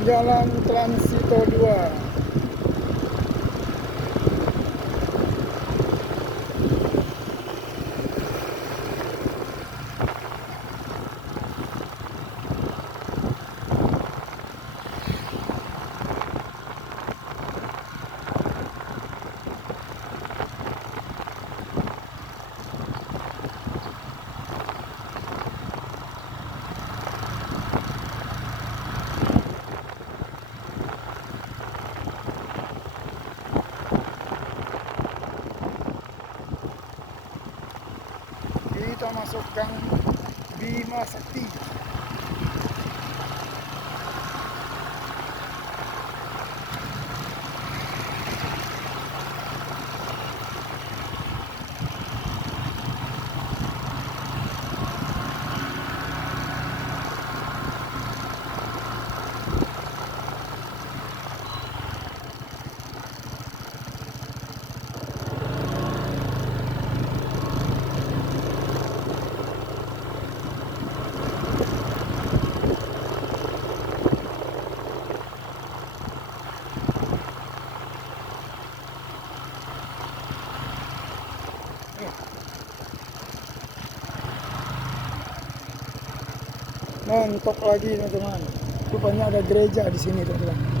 Jalan Transito 2. Kita masuk Gang Bima Sakti. Mentok lagi teman-teman. Rupanya ada gereja di sini teman-teman.